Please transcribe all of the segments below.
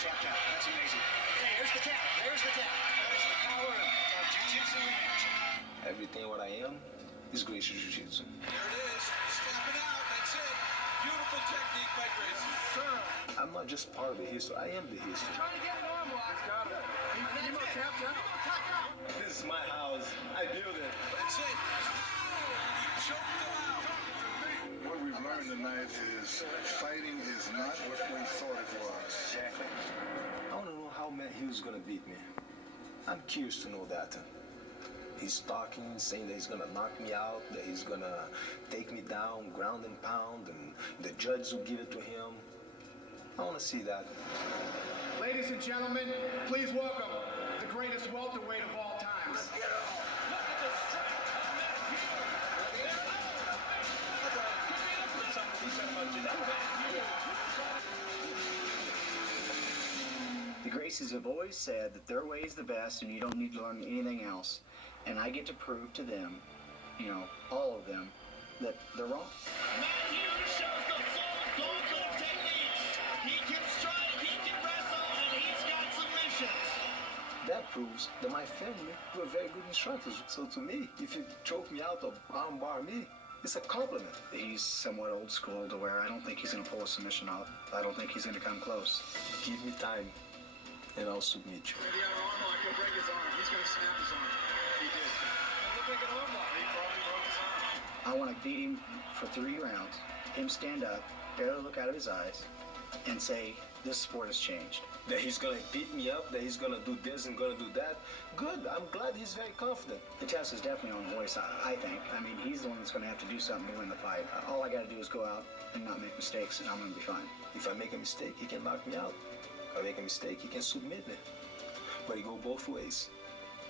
tapped out. That's amazing. Hey, here's the tap. There's the tap. That is the power of jiu-jitsu in action. Everything what I am is Gracie Jiu-Jitsu. There it is. Stepping out. That's it. Beautiful technique by Gracie. Sir. I'm not just part of the history. I am the history. Trying to get an arm lock. Got it. You know tapped out. Tap out. This is my house. I built it. That's it. He choked him out. What we've learned tonight is fighting is not what we thought it was. Exactly. I want to know how Matt Hughes is going to beat me. I'm curious to know that. He's talking, saying that he's going to knock me out, that he's going to take me down, ground and pound, and the judge will give it to him. I want to see that. Ladies and gentlemen, please welcome the greatest welterweight of all time. Let's get him. Look at the strength of Matt Hughes. The Gracies have always said that their way is the best and you don't need to learn anything else. And I get to prove to them, all of them, that they're wrong. Matt Hughes shows the full Gonzo techniques. He can strike, he can wrestle, and he's got submissions. That proves that my family were very good instructors. So to me, if you choke me out or armbar me, it's a compliment. He's somewhat old school to where I don't think he's going to pull a submission off. I don't think he's going to come close. Give me time, and I'll submit you. Maybe an arm lock, he'll break his arm. He's going to snap his arm. He did. It looked like an arm lock. He probably broke his arm. I want to beat him for 3 rounds, him stand up, barely look out of his eyes, and say, this sport has changed. That he's going to beat me up, that he's going to do this and going to do that. Good, I'm glad he's very confident. The test is definitely on Royce, I think. I mean, he's the one that's going to have to do something to win the fight. All I got to do is go out and not make mistakes, and I'm going to be fine. If I make a mistake, he can knock me out. If I make a mistake, he can submit me. But it go both ways.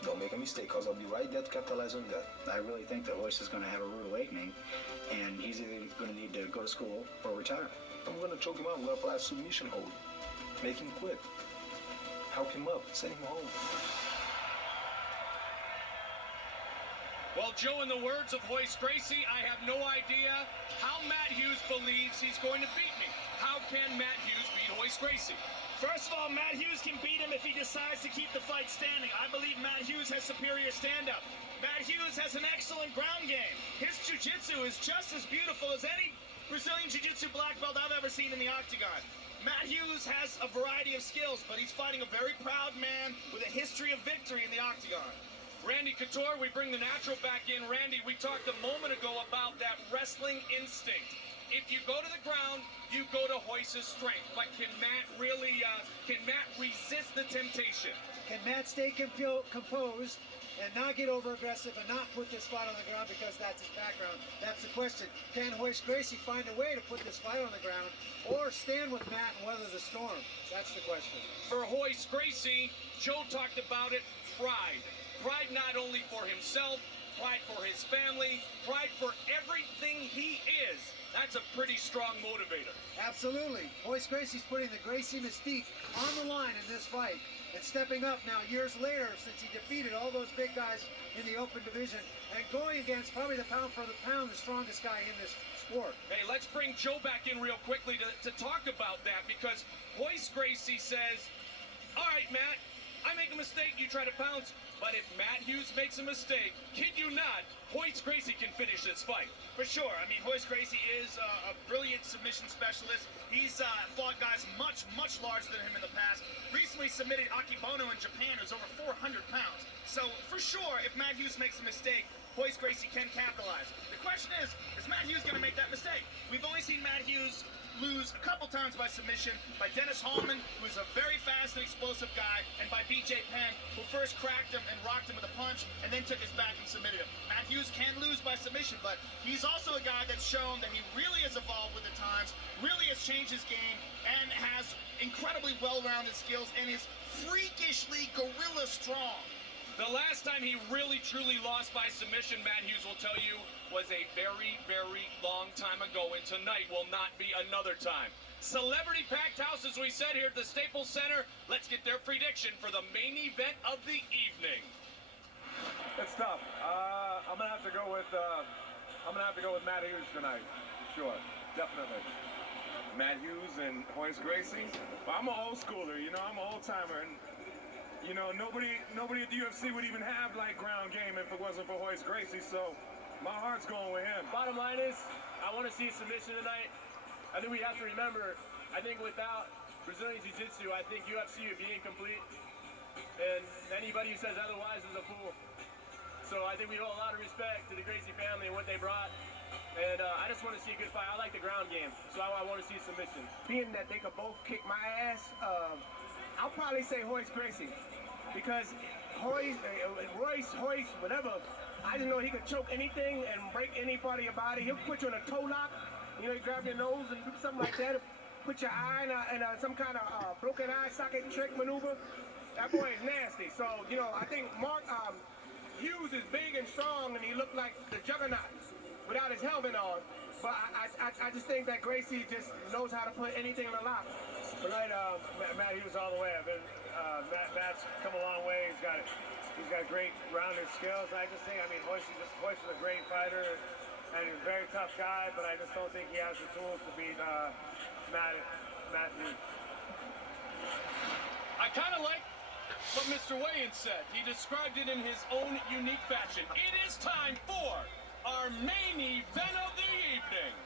Don't make a mistake, because I'll be right there to capitalize on that. I really think that Royce is going to have a rude awakening, and he's either going to need to go to school or retire. I'm going to choke him out. I'm going to apply a submission hold. Make him quit. Help him up. Send him home. Well, Joe, in the words of Royce Gracie, I have no idea how Matt Hughes believes he's going to beat me. How can Matt Hughes beat Royce Gracie? First of all, Matt Hughes can beat him if he decides to keep the fight standing. I believe Matt Hughes has superior stand-up. Matt Hughes has an excellent ground game. His jiu-jitsu is just as beautiful as any Brazilian jiu-jitsu black belt I've ever seen in the octagon. Matt Hughes has a variety of skills, but he's fighting a very proud man with a history of victory in the octagon. Randy Couture, we bring the natural back in. Randy, we talked a moment ago about that wrestling instinct. If you go to the ground, you go to Royce's strength. But can Matt resist the temptation? Can Matt stay composed and not get over-aggressive and not put this fight on the ground because that's his background? That's the question. Can Royce Gracie find a way to put this fight on the ground or stand with Matt and weather the storm? That's the question. For Royce Gracie, Joe talked about it, pride. Pride not only for himself, pride for his family, pride for everything he is. That's a pretty strong motivator. Absolutely. Royce Gracie's putting the Gracie mystique on the line in this fight and stepping up now years later since he defeated all those big guys in the open division and going against probably the pound for the pound, the strongest guy in this sport. Hey, let's bring Joe back in real quickly to talk about that, because Royce Gracie says, all right, Matt, I make a mistake, you try to pounce. But if Matt Hughes makes a mistake, kid you not, Royce Gracie can finish this fight. For sure. I mean, Royce Gracie is a brilliant submission specialist. He's fought guys much, much larger than him in the past. Recently submitted Akebono in Japan, who's over 400 pounds. So, for sure, if Matt Hughes makes a mistake, Royce Gracie can capitalize. The question is Matt Hughes going to make that mistake? We've only seen Matt Hughes lose a couple times by submission, by Dennis Hallman, who is a very fast and explosive guy, and by BJ Penn, who first cracked him and rocked him with a punch, and then took his back and submitted him. Matt Hughes can lose by submission, but he's also a guy that's shown that he really has evolved with the times, really has changed his game, and has incredibly well-rounded skills, and is freakishly gorilla strong. The last time he really truly lost by submission, Matt Hughes will tell you, was a very, very long time ago, and tonight will not be another time. Celebrity packed house, as we said here at the Staples Center. Let's get their prediction for the main event of the evening. It's tough. I'm gonna have to go with Matt Hughes tonight. Sure, definitely. Matt Hughes and Royce Gracie. Well, I'm an old schooler, you know, I'm an old timer, and you know, nobody at the UFC would even have like ground game if it wasn't for Royce Gracie. So my heart's going with him. Bottom line is, I want to see a submission tonight. I think we have to remember, I think without Brazilian Jiu-Jitsu, I think UFC would be incomplete. And anybody who says otherwise is a fool. So I think we owe a lot of respect to the Gracie family and what they brought. And I just want to see a good fight. I like the ground game, so I want to see a submission. Being that they could both kick my ass, I'll probably say Royce Gracie. Because Royce, whatever, I just know he could choke anything and break anybody body. He'll put you in a toe lock. You know, he grab your nose and do something like that. Put your eye in some kind of broken eye socket trick maneuver. That boy is nasty. So, you know, I think Hughes is big and strong, and he looked like the juggernaut without his helmet on. But I just think that Gracie just knows how to put anything in the lock. Tonight, Matt Hughes all the way. Matt's come a long way. He's got great rounded skills. I just think, I mean, Royce is a great fighter. And he's a very tough guy, but I just don't think he has the tools to beat Matt Hughes. I kind of like what Mr. Wayans said. He described it in his own unique fashion. It is time for our main event of the evening.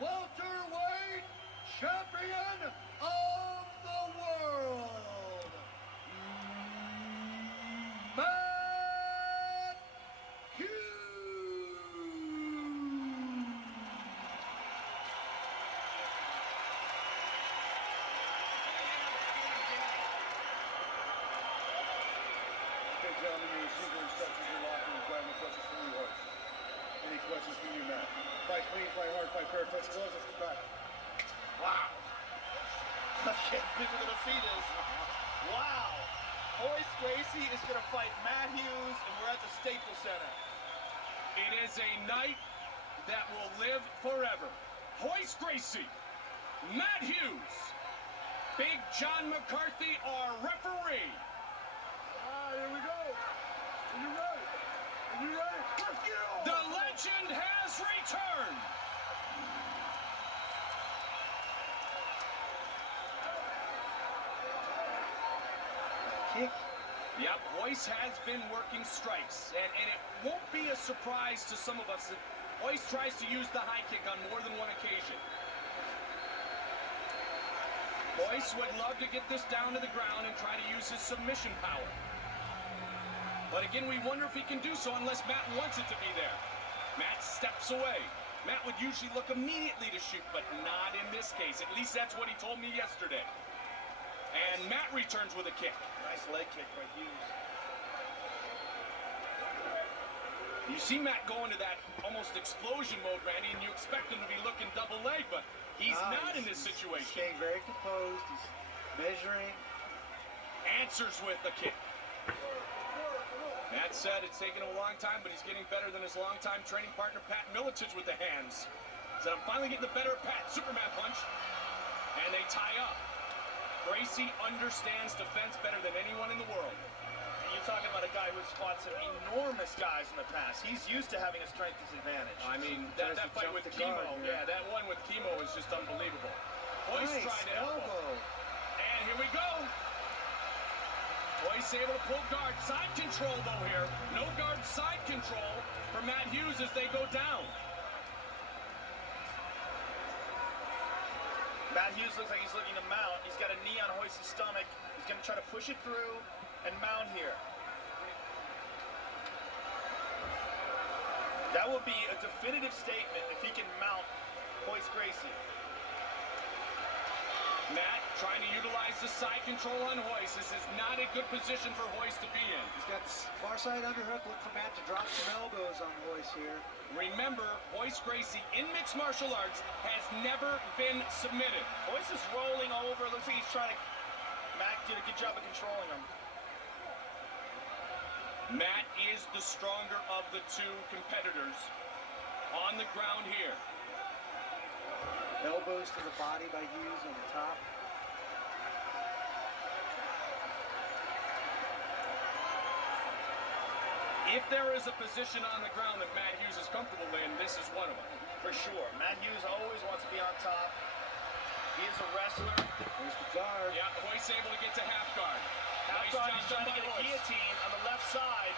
Welterweight champion of the world, Matt Hughes. Okay, gentlemen, you received your instructions in locker room. Grab any questions from you, Royce. Any questions from you, Matt? Fight clean, fight hard, fight fair, touch gloves, let's get back. Wow. I can't believe what the defeat is. Wow. Royce Gracie is going to fight Matt Hughes, and we're at the Staples Center. It is a night that will live forever. Royce Gracie, Matt Hughes, Big John McCarthy, our referee. Here we go. Are you ready? Are you ready? Let's get on! The legend has returned. Kick. Yep, Royce has been working strikes, and it won't be a surprise to some of us that Royce tries to use the high kick on more than one occasion. Royce would love to get this down to the ground and try to use his submission power. But again, we wonder if he can do so unless Matt wants it to be there. Matt steps away. Matt would usually look immediately to shoot, but not in this case. At least that's what he told me yesterday. And Matt returns with a kick. Nice leg kick by Hughes. You see Matt go into that almost explosion mode, Randy, and you expect him to be looking double leg, but he's not in this situation. Staying very composed. He's measuring. Answers with the kick. Matt said it's taken him a long time, but he's getting better than his longtime training partner, Pat Miletich, with the hands. Said, I'm finally getting the better of Pat. Superman punch. And they tie up. Gracie understands defense better than anyone in the world. And you're talking about a guy who's fought some enormous guys in the past. He's used to having a strength disadvantage. I mean, that fight with Chemo, that one with Chemo is just unbelievable. Royce trying to elbow. And here we go. Royce able to pull guard. Side control, though, here. No guard side control for Matt Hughes as they go down. Matt Hughes looks like he's looking to mount. He's got a knee on Royce's stomach. He's going to try to push it through and mount here. That will be a definitive statement if he can mount Royce Gracie. Matt trying to utilize the side control on Royce. This is not a good position for Royce to be in. He's got the far side underhook. Look for Matt to drop some elbows on Royce here. Remember, Royce Gracie in mixed martial arts has never been submitted. Royce is rolling over. Looks like he's trying to... Matt did a good job of controlling him. Matt is the stronger of the two competitors on the ground here. Elbows to the body by Hughes on the top. If there is a position on the ground that Matt Hughes is comfortable in, this is one of them. For sure. Matt Hughes always wants to be on top. He is a wrestler. There's the guard. Yeah, Royce able to get to half guard. Half Nice guard, job he's trying to by get a Royce. guillotine on the left side.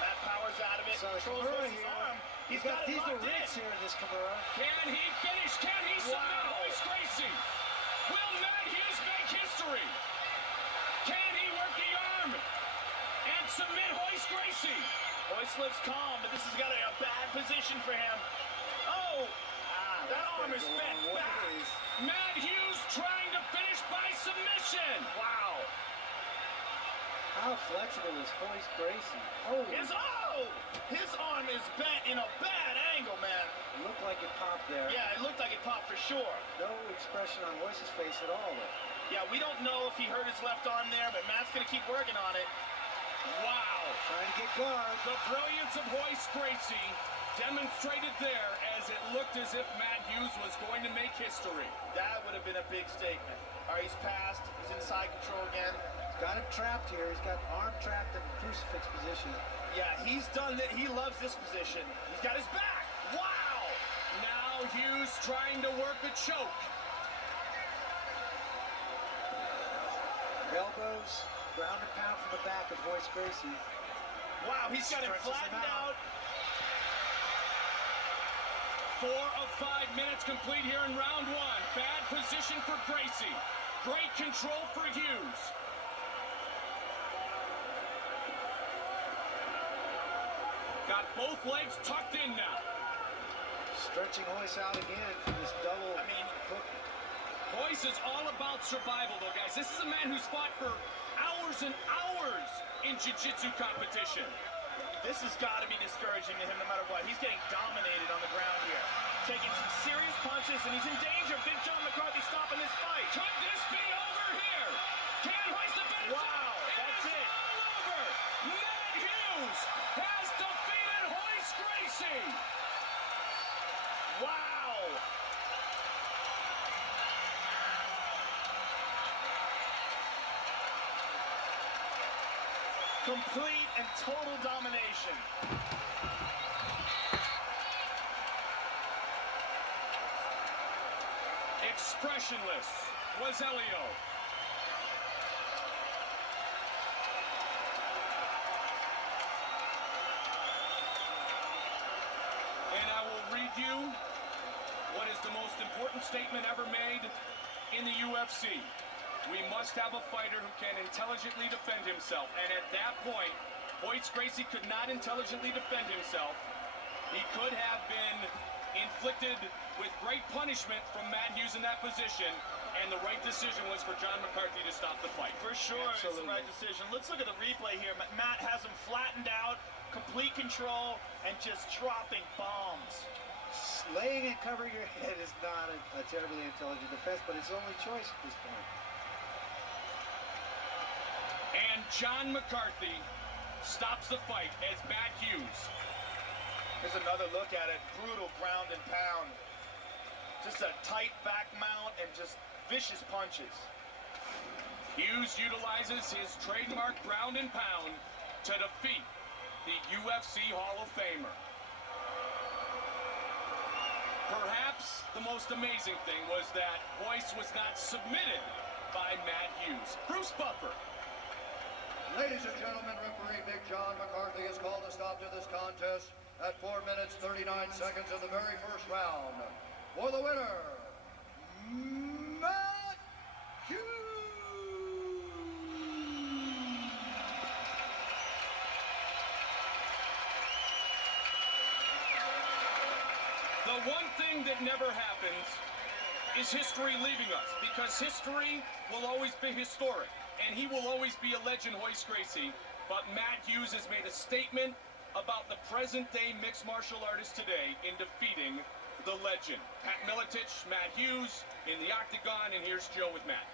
Matt powers out of it. So Controls Kimura Royce's here. arm. He's got got it diesel locked rigs in. here in this Kimura. Can he finish? Can he submit Wow. Royce Gracie? Will Matt Hughes make history? Can he work the arm and submit Royce Gracie? Royce looks calm, but this has got a bad position for him. Oh! That arm is bent back. Matt Hughes trying to finish by submission. Wow. How flexible is Royce Gracie? Holy. His arm is bent in a bad angle, man. It looked like it popped there. Yeah, it looked like it popped for sure. No expression on Royce's face at all, though. Yeah, we don't know if he hurt his left arm there, but Matt's going to keep working on it. Wow. Trying to get guard. The brilliance of Royce Gracie demonstrated there as it looked as if Matt Hughes was going to make history. That would have been a big statement. All right, he's passed. He's in side control again. Got him trapped here. He's got arm trapped in crucifix position. Yeah, he's done it. He loves this position. He's got his back. Wow! Now Hughes trying to work a choke. Elbows, ground and pound from the back of Royce Gracie. Wow, he's got him Stretches him flattened out. 4 of 5 minutes complete here in round 1. Bad position for Gracie. Great control for Hughes. Got both legs tucked in now. Stretching Royce out again for this double hook. Royce is all about survival, though, guys. This is a man who's fought for hours and hours in jiu-jitsu competition. This has got to be discouraging to him no matter what. He's getting dominated on the ground here. Taking some serious punches, and he's in danger. Big John McCarthy stopping this fight. Could this be over here? Can Royce defend himself? Wow, that's it. All over. Matt Hughes has defeated Royce Gracie. Wow. Complete and total domination. Expressionless was Elio. And I will read you what is the most important statement ever made in the UFC. We must have a fighter who can intelligently defend himself. And at that point, Royce Gracie could not intelligently defend himself. He could have been inflicted with great punishment from Matt Hughes in that position. And the right decision was for John McCarthy to stop the fight. For sure, it's the right decision. Let's look at the replay here. Matt has him flattened out, complete control, and just dropping bombs. Laying and covering your head is not a terribly intelligent defense, but it's the only choice at this point. And John McCarthy stops the fight as Matt Hughes. Here's another look at it. Brutal ground and pound. Just a tight back mount and just vicious punches. Hughes utilizes his trademark ground and pound to defeat the UFC Hall of Famer. Perhaps the most amazing thing was that Royce was not submitted by Matt Hughes. Bruce Buffer. Ladies and gentlemen, referee Big John McCarthy has called a stop to this contest at 4 minutes 39 seconds of the very first round. For the winner, Matt Hughes. The one thing that never happens is history leaving us? Because history will always be historic, and he will always be a legend, Royce Gracie. But Matt Hughes has made a statement about the present-day mixed martial artist today in defeating the legend. Pat Miletich, Matt Hughes in the octagon, and here's Joe with Matt.